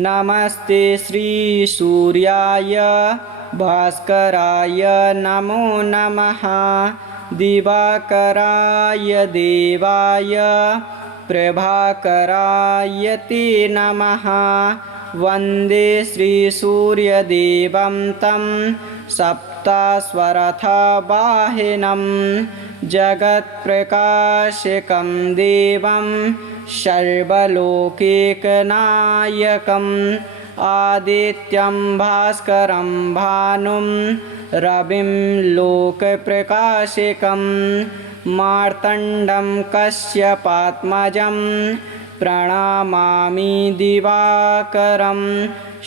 नमस्ते श्रीसूर्याय भास्कराय नमो नमः। दिवाकराय देवाय प्रभाकराय ते नमः। वन्दे श्रीसूर्यदेवं तं सप्तस्वरथवाहिनं जगत्प्रकाशकं देवं सर्वलोकैकनायकम् आदित्यं भास्करं भानुं रविं लोकप्रकाशकं मार्तण्डं कश्यपात्मजं प्रणमामि दिवाकरं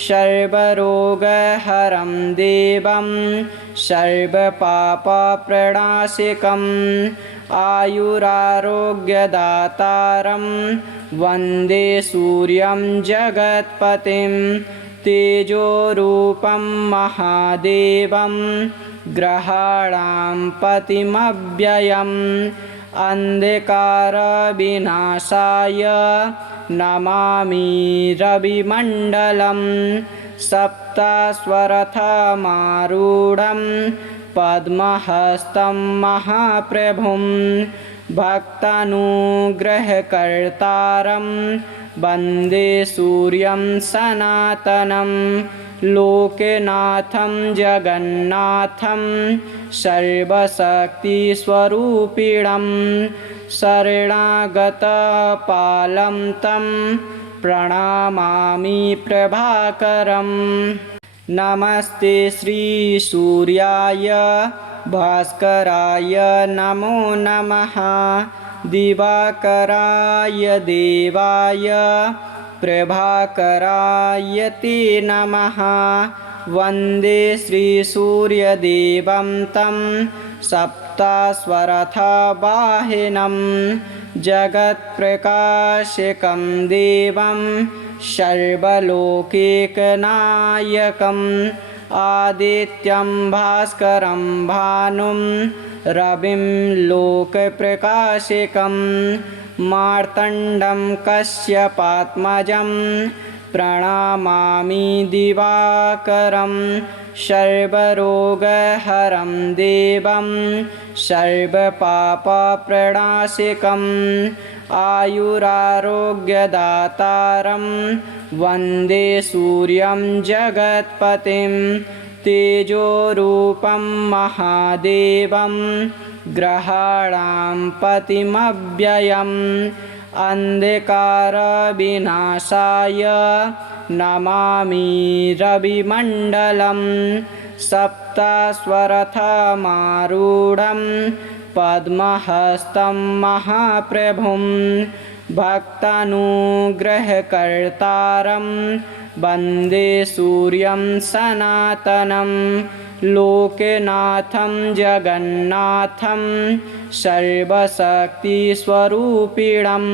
सर्वरोगहरं देवं सर्वपापप्रणाशकम् आयुरारोग्यदातारं वन्दे सूर्यं जगत्पतिं तेजोरूपं महादेवं ग्रहाणां पतिमव्ययम् अन्धकारविनाशाय नमामि रविमण्डलं सप्तस्वरथमारूढं पद्महस्तं महाप्रभुं भक्तानुग्रहकर्तारं वन्दे सूर्यं सनातनं लोकनाथं जगन्नाथं सर्वशक्तिस्वरूपिणं शरणागतपालं तं प्रणमामि प्रभाकरम्। नमस्ते श्रीसूर्याय भास्कराय नमो नमः। दिवाकराय देवाय प्रभाकराय ते नमः। वन्दे श्रीसूर्यदेवं तं सप्तस्वरथवाहिनं जगत्प्रकाशकं देवं सर्वलोकैकनायकम् आदित्यं भास्करं भानुं रविं लोकप्रकाशकं मार्तण्डं कश्यपात्मजं प्रणमामि दिवाकरं सर्वरोगहरं देवं सर्वपापप्रणाशकम् आयुरारोग्यदातारं वन्दे सूर्यं जगत्पतिं तेजोरूपं महादेवं ग्रहाणां पतिमव्ययम् अन्धकारविनाशाय नमामि रविमण्डलं सप्तस्वरथमारूढं पद्महस्तं महाप्रभुं भक्तानुग्रहकर्तारं वन्दे सूर्यं सनातनं लोकनाथं जगन्नाथं सर्वशक्तिस्वरूपिणं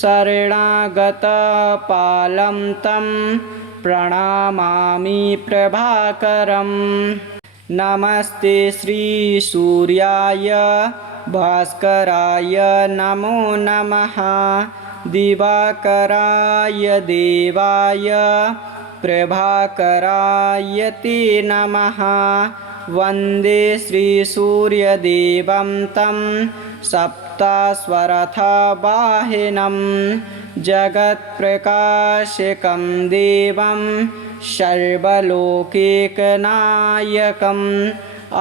शरणागतपालं तं प्रणमामि प्रभाकरम्। नमस्ते श्रीसूर्याय भास्कराय नमो नमः। दिवाकराय देवाय प्रभाकराय ते नमः। वन्दे श्रीसूर्यदेवं तं सप्तस्वरथवाहिनं जगत्प्रकाशकं देवं सर्वलोकैकनायकम्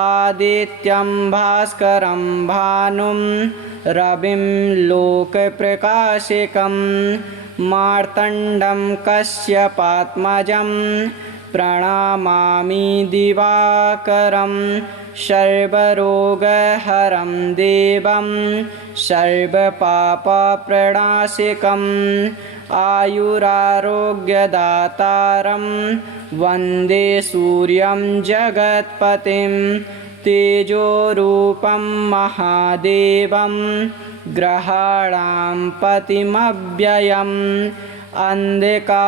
आदित्यं भास्करं भानुं रविं लोकप्रकाशकं मार्तण्डं कश्यपात्मजं प्रणमामि दिवाकरं सर्वरोगहरं देवं सर्वपापप्रणाशकम् आयुरारोग्यदातारं वन्दे सूर्यं जगत्पतिं तेजोरूपं महादेवं ग्रहाणां पतिमव्ययम् अन्धकारविनाशाय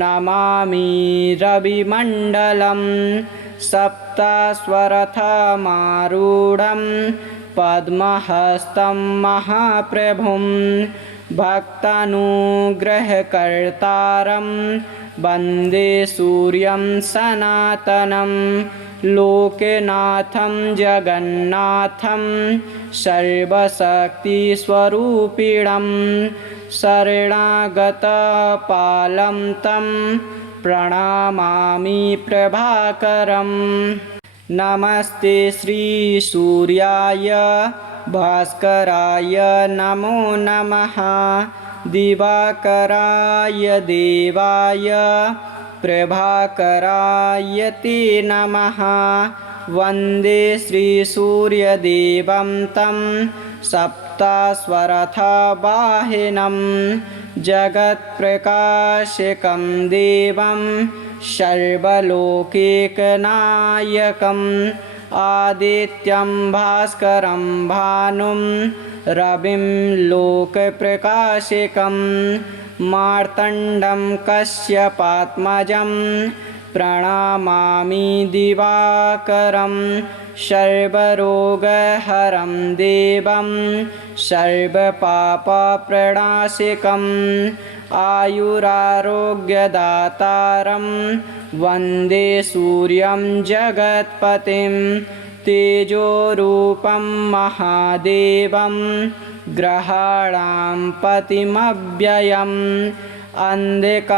नमामि रविमण्डलं सप्तस्वरथमारूढं पद्महस्तं महाप्रभुं भक्तानुग्रहकर्तारं वन्दे सूर्यं सनातनं लोकनाथं जगन्नाथं सर्वशक्तिस्वरूपिणं शरणागतपालं तं प्रणमामि प्रभाकरम् नमस्ते श्रीसूर्याय भास्कराय नमो नमः दिवाकराय देवाय प्रभाकराय ते नमः वन्दे श्रीसूर्यदेवं तं सप्तस्वरथवाहिनं जगत्प्रकाशकं देवं सर्वलोकैकनायकम् आदित्यं भास्करं भानुं रविं लोकप्रकाशकं मार्तण्डं कश्यपात्मजं प्रणमामि दिवाकरं सर्वरोगहरं देवं सर्वपापप्रणाशकम् आयुरारोग्यदातारं वन्दे सूर्यं जगत्पतिं तेजोरूपं महादेवं ग्रहाणां पतिमव्ययम् अन्धकारविनाशाय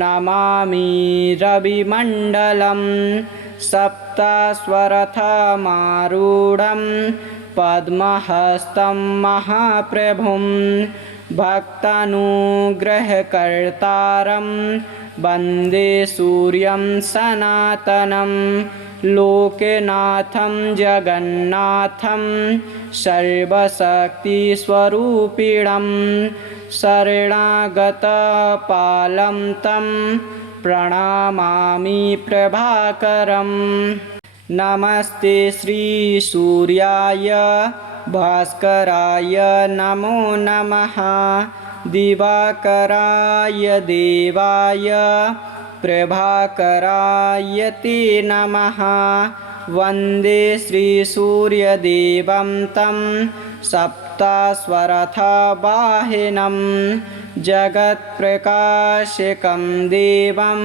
नमामि रविमण्डलं सप्तस्वरथमारूढं पद्महस्तं महाप्रभुं भक्तानुग्रहकर्तारं वन्दे सूर्यं सनातनं लोकनाथं जगन्नाथं सर्वशक्तिस्वरूपिणं शरणागतपालं तं प्रणमामि प्रभाकरम् नमस्ते श्रीसूर्याय भास्कराय नमो नमः दिवाकराय देवाय प्रभाकराय ते नमः वन्दे श्रीसूर्यदेवं तं सप्तस्वरथवाहिनं जगत्प्रकाशकं देवं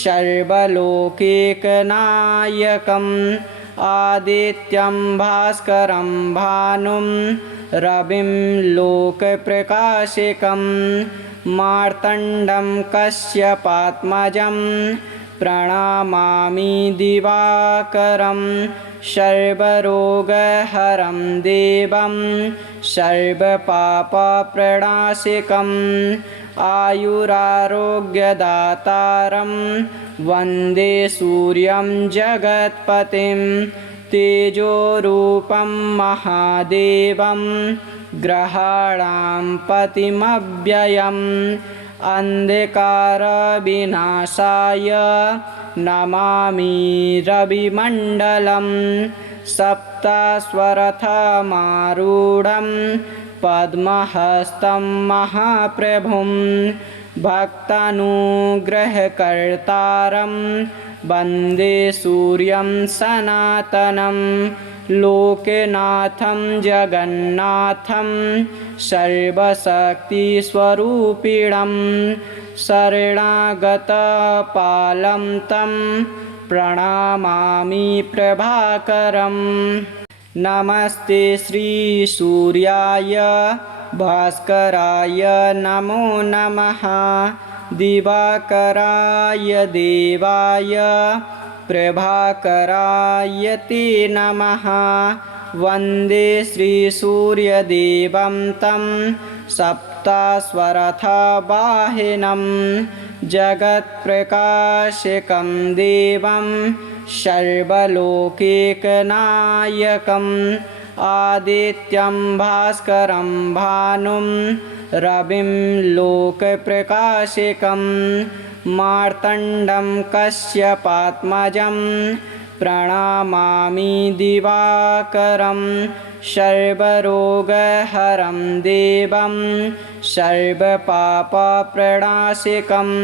सर्वलोकैकनायकम् आदित्यं भास्करं भानुं रविं लोकप्रकाशकं मार्तण्डं कश्यपात्मजं प्रणमामि दिवाकरं सर्वरोगहरं देवं सर्वपापप्रणाशकम् आयुरारोग्यदातारं वन्दे सूर्यं जगत्पतिं तेजोरूपं महादेवं ग्रहाणां पतिमव्ययम् अन्धकारविनाशाय नमामि रविमण्डलं सप्तस्वरथमारूढं पद्महस्तं महाप्रभुं भक्तानुग्रहकर्तारं वन्दे सूर्यं सनातनं लोकनाथं जगन्नाथं सर्वशक्तिस्वरूपिणं शरणागतपालं तं प्रणमामि प्रभाकरम् नमस्ते श्रीसूर्याय भास्कराय नमो नमः दिवाकराय देवाय प्रभाकराय ते नमः वन्दे श्रीसूर्यदेवं तं सप्तस्वरथवाहिनं जगत्प्रकाशकं देवं सर्वलोकैकनायकम् आदित्यं भास्करं भानुं रविं लोकप्रकाशकं मार्तण्डं कश्यपात्मजं प्रणमामि दिवाकरं सर्वरोगहरं देवं सर्वपापप्रणाशकम्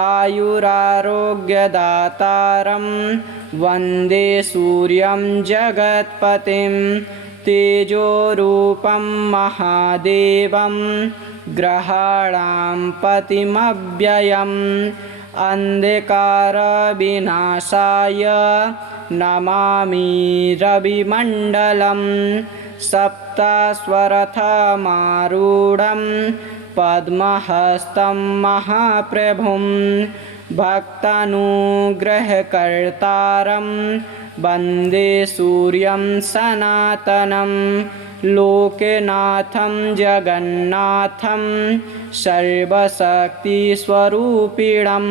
आयुरारोग्यदातारं वन्दे सूर्यं जगत्पतिं तेजोरूपं महादेवं ग्रहाणां पतिमव्ययम् अन्धकारविनाशाय नमामि रविमण्डलं सप्तस्वरथमारूढं पद्महस्तं महाप्रभुं भक्तानुग्रहकर्तारं वन्दे सूर्यं सनातनं लोकनाथं जगन्नाथं सर्वशक्तिस्वरूपिणं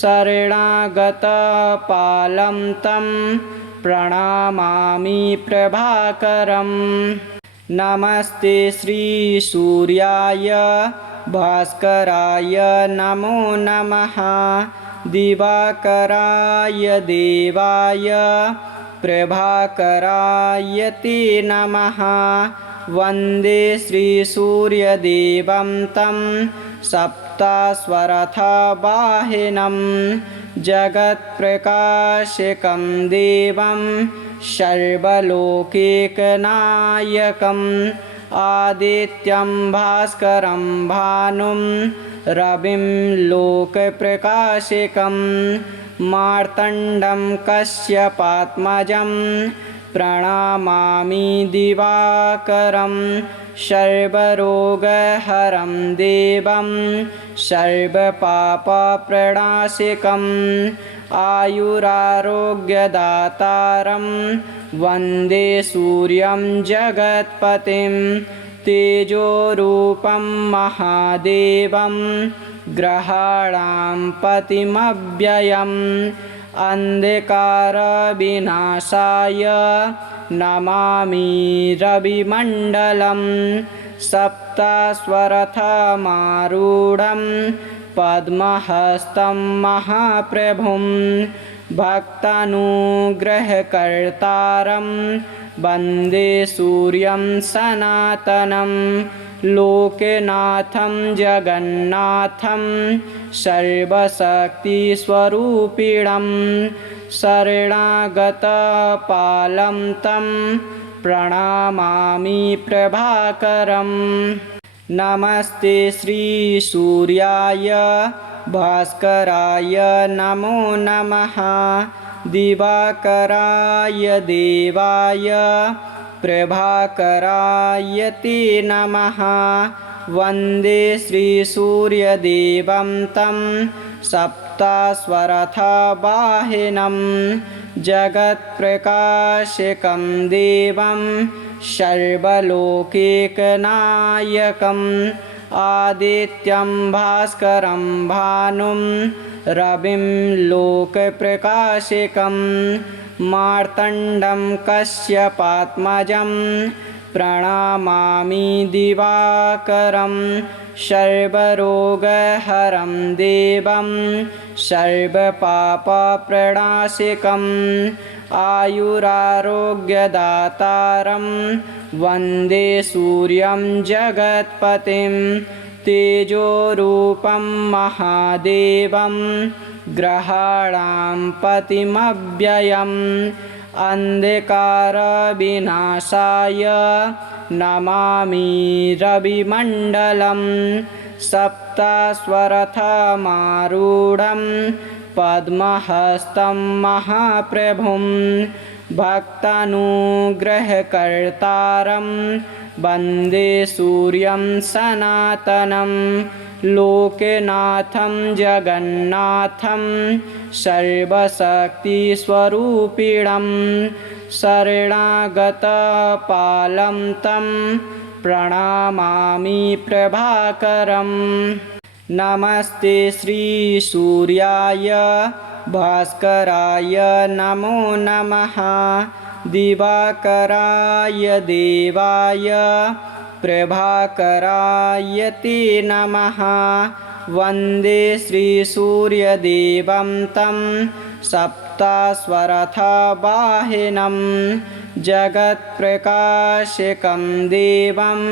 शरणागतपालं तं प्रणमामि प्रभाकरम् नमस्ते श्रीसूर्याय भास्कराय नमो नमः दिवाकराय देवाय प्रभाकराय ते नमः वन्दे श्रीसूर्यदेवं तं सप्तस्वरथवाहिनं जगत्प्रकाशकं देवं सर्वलोकैकनायकम् आदित्यं भास्करं भानुं रविं लोकप्रकाशकं मार्तण्डं कश्यपात्मजं प्रणमामि दिवाकरं सर्वरोगहरं देवं सर्वपापप्रणाशकम् आयुरारोग्यदातारं वन्दे सूर्यं जगत्पतिं तेजोरूपं महादेवं ग्रहाणां पतिमव्ययम् अन्धकारविनाशाय नमामि रविमण्डलं सप्तस्वरथमारूढं पद्महस्तं महाप्रभुं भक्तानुग्रहकर्तारं वन्दे सूर्यं सनातनं लोकनाथं जगन्नाथं सर्वशक्तिस्वरूपिणं शरणागतपालं तं प्रणमामि प्रभाकरम् नमस्ते श्रीसूर्याय भास्कराय नमो नमः दिवाकराय देवाय प्रभाकराय ते नमः वन्दे श्रीसूर्यदेवं तं सप्तस्वरथवाहिनं जगत्प्रकाशकं देवं सर्वलोकैकनायकम् आदित्यं भास्करं भानुं रविं लोकप्रकाशकं मार्तण्डं कश्यपात्मजं प्रणमामि दिवाकरं सर्वरोगहरं देवं सर्वपापप्रणाशकम् आयुरारोग्यदातारं वन्दे सूर्यं जगत्पतिं तेजोरूपं महादेवं ग्रहाणां पतिमव्ययम् अन्धकारविनाशाय नमामि रविमण्डलं सप्तस्वरथमारूढं पद्महस्तं महाप्रभुं भक्तानुग्रहकर्तारं वन्दे सूर्यं सनातनं लोकनाथं जगन्नाथं सर्वशक्तिस्वरूपिणं शरणागतपालं तं प्रणमामि प्रभाकरम् नमस्ते श्रीसूर्याय भास्कराय नमो नमः दिवाकराय देवाय प्रभाकराय ते नमः वन्दे श्रीसूर्यदेवं तं सप्तस्वरथवाहिनं जगत्प्रकाशकं देवं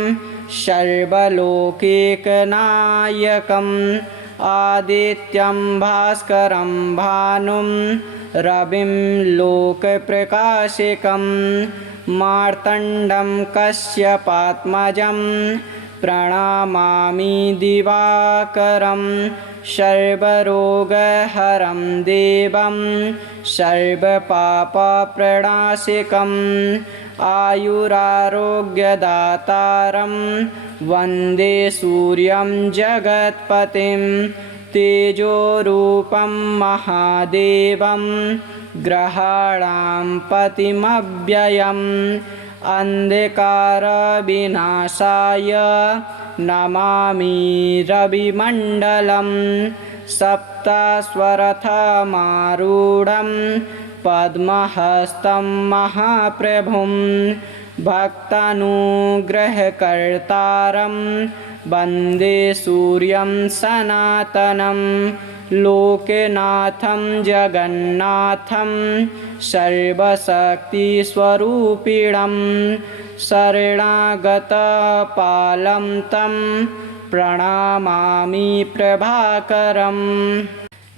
सर्वलोकैकनायकम् आदित्यं भास्करं भानुं रविं लोकप्रकाशकं मार्तण्डं कश्यपात्मजं प्रणमामि दिवाकरं सर्वरोगहरं देवं सर्वपापप्रणाशिकम् आयुरारोग्यदातारं वन्दे सूर्यं जगत्पतिं तेजोरूपं महादेवं ग्रहाणां पतिमव्ययम् अन्धकारविनाशाय नमामि रविमण्डलं सप्तस्वरथमारूढं पद्महस्तं महाप्रभुं भक्तानुग्रहकर्तारं वन्दे सूर्यं सनातनं लोकनाथं जगन्नाथं सर्वशक्तिस्वरूपिणं शरणागतपालं तं प्रणमामि प्रभाकरम्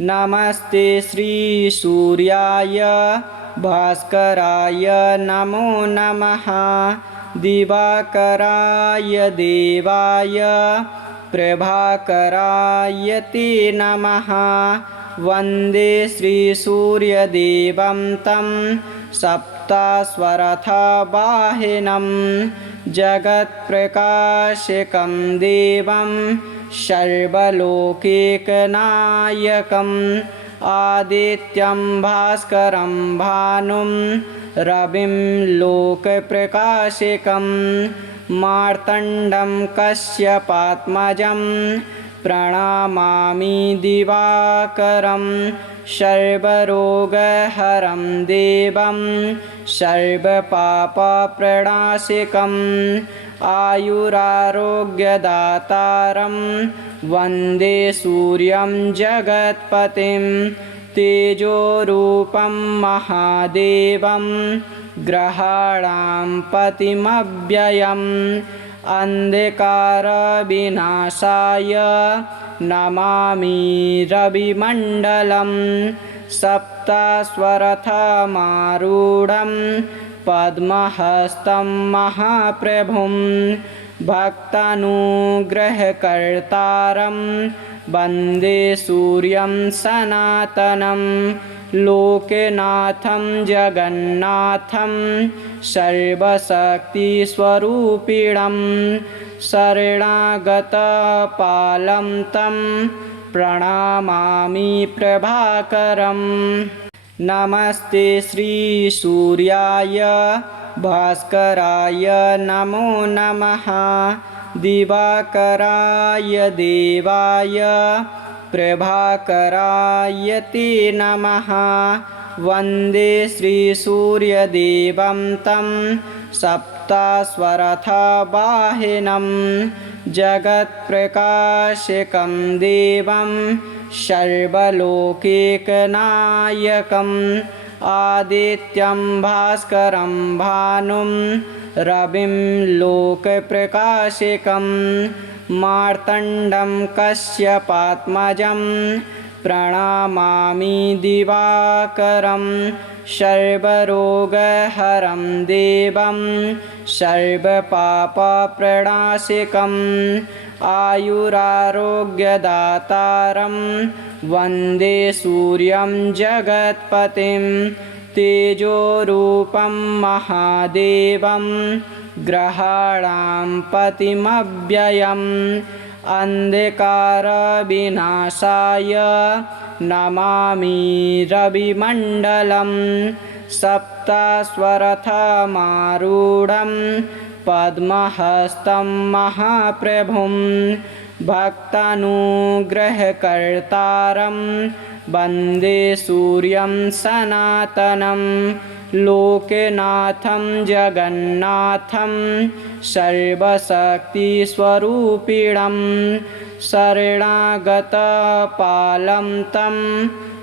नमस्ते श्रीसूर्याय भास्कराय नमो नमः दिवाकराय देवाय प्रभाकराय ते नमः वन्दे श्रीसूर्यदेवं तं सप्तस्वरथवाहिनं जगत्प्रकाशकं देवं सर्वलोकैकनायकम् आदित्यं भास्करं भानुं रविं लोकप्रकाशकं मार्तण्डं कश्यपात्मजं प्रणमामि दिवाकरं सर्वरोगहरं देवं सर्वपापप्रणाशिकम् आयुरारोग्यदातारं वन्दे सूर्यं जगत्पतिं तेजोरूपं महादेवं ग्रहाणां पतिमव्ययम् अन्धकारविनाशाय नमामि रविमण्डलं सप्तस्वरथमारूढं पद्महस्तं महाप्रभुं भक्तानुग्रहकर्तारं वन्दे सूर्यं सनातनं लोकनाथं जगन्नाथं सर्वशक्तिस्वरूपिणं शरणागतपालं तं प्रणमामि प्रभाकरम् नमस्ते श्रीसूर्याय भास्कराय नमो नमः दिवाकराय देवाय प्रभाकराय ते नमः वन्दे श्रीसूर्यदेवं तं सप्तस्वरथवाहिनं जगत्प्रकाशकं देवं सर्वलोकैकनायकम् आदित्यं भास्करं भानुं रविं लोकप्रकाशकं मार्तण्डं कश्यपात्मजं प्रणमामि दिवाकरं सर्वरोगहरं देवं सर्वपापप्रणाशिकम् आयुरारोग्यदातारं वन्दे सूर्यं जगत्पतिं तेजोरूपं महादेवं ग्रहाणां पतिमव्ययम् अन्धकारविनाशाय नमामि रविमण्डलं सप्तस्वरथमारूढं पद्महस्तं महाप्रभुं भक्तानुग्रहकर्तारं वन्दे सूर्यं सनातनं लोकनाथं जगन्नाथं सर्वशक्तिस्वरूपिणं शरणागतपालं तं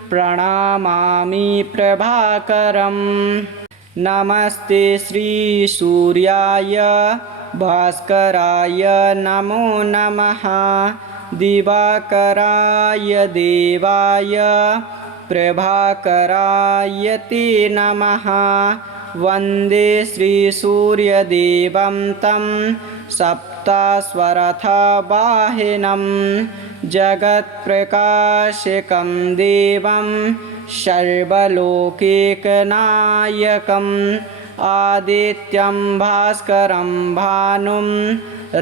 प्रणमामि प्रभाकरम् नमस्ते श्रीसूर्याय भास्कराय नमो नमः दिवाकराय देवाय प्रभाकराय ते नमः वन्दे श्रीसूर्यदेवं तं सप्तस्वरथवाहिनं जगत्प्रकाशकं देवं सर्वलोकैकनायकम् आदित्यं भास्करं भानुं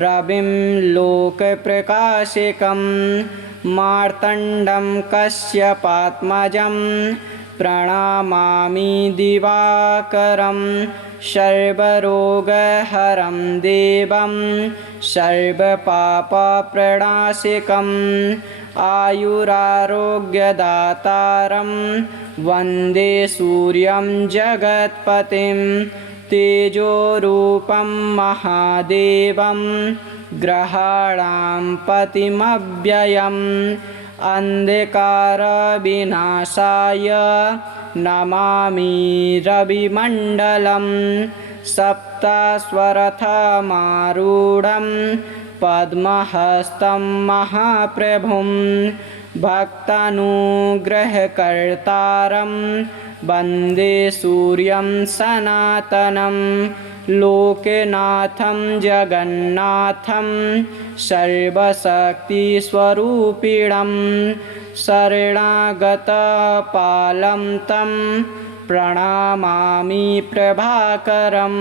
रविं लोकप्रकाशकं मार्तण्डं कश्यपात्मजं प्रणमामि दिवाकरं सर्वरोगहरं देवं सर्वपापप्रणाशकम् आयुरारोग्यदातारं वन्दे सूर्यं जगत्पतिं तेजोरूपं महादेवं ग्रहाणां पतिमव्ययम् अन्धकारविनाशाय नमामि रविमण्डलं सप्तस्वरथमारूढं पद्महस्तं महाप्रभुं भक्तानुग्रहकर्तारं वन्दे सूर्यं सनातनं लोकनाथं जगन्नाथं सर्वशक्तिस्वरूपिणं शरणागतपालं तं प्रणमामि प्रभाकरम्।